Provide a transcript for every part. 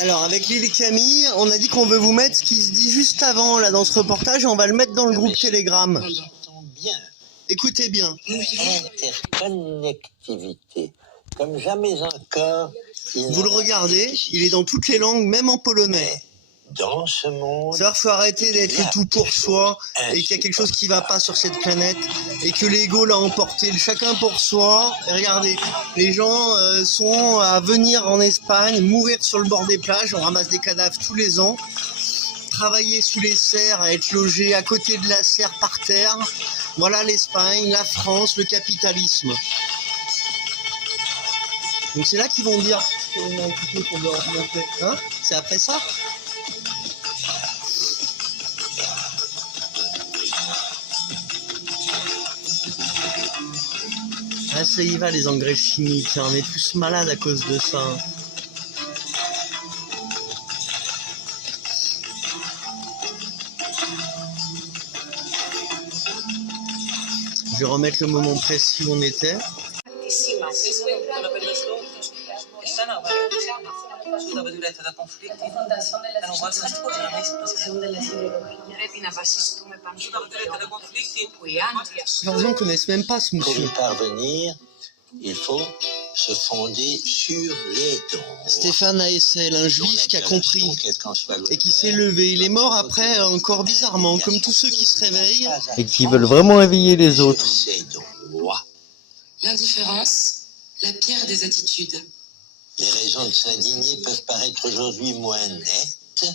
Alors avec Lille et Camille, on a dit qu'on veut vous mettre ce qui se dit juste avant là dans ce reportage et on va le mettre dans le groupe Telegram. Bien. Écoutez bien. Interconnectivité. Comme jamais encore. Vous le regardez, il est dans toutes les langues, même en polonais. Dans ce monde. C'est-à-dire qu'il faut arrêter d'être le tout pour soi et qu'il y a quelque chose qui va pas sur cette planète et que l'ego l'a emporté, le chacun pour soi. Et regardez, les gens sont à venir en Espagne, mourir sur le bord des plages, on ramasse des cadavres tous les ans, travailler sous les serres, à être logé à côté de la serre par terre. Voilà l'Espagne, la France, le capitalisme. Donc c'est là qu'ils vont dire qu'on a écouté, qu'on doit remonter. Hein? C'est après ça? Ah ça y va les engrais chimiques, hein. On est tous malades à cause de ça. Je vais remettre le moment précis où on était. Les gens ne connaissent même pas ce monsieur. Pour y parvenir, il faut se fonder sur les dons. Stéphane Aessel, un juif qui a compris et qui s'est levé. Il est mort après encore bizarrement, comme tous ceux qui se réveillent et qui veulent vraiment éveiller les autres. L'indifférence, la pire des attitudes. Les raisons de s'indigner peuvent paraître aujourd'hui moins nettes,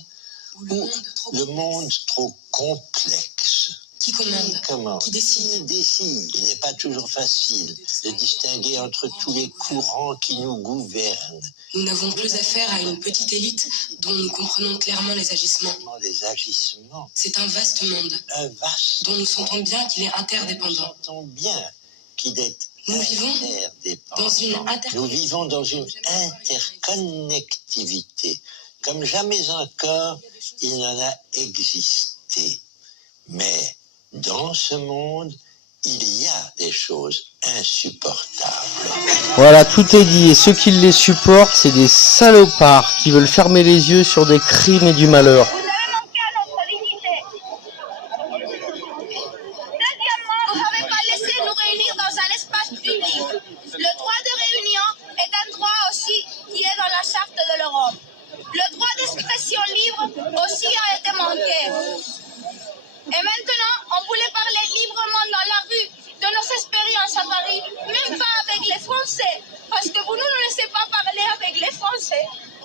ou le monde trop complexe. Qui commande? Comment? Qui décide? Il n'est pas toujours facile de distinguer entre tous les courants qui nous gouvernent. Nous n'avons plus affaire à une petite élite dont nous comprenons clairement les agissements. Les agissements. C'est un vaste monde. Un vaste. Dont nous sentons bien qu'il est interdépendant. Nous sentons bien qu'il est Nous vivons dans une interconnectivité. Comme jamais encore, il n'en a existé. Mais dans ce monde, il y a des choses insupportables. Voilà, tout est dit. Et ceux qui les supportent, c'est des salopards qui veulent fermer les yeux sur des crimes et du malheur.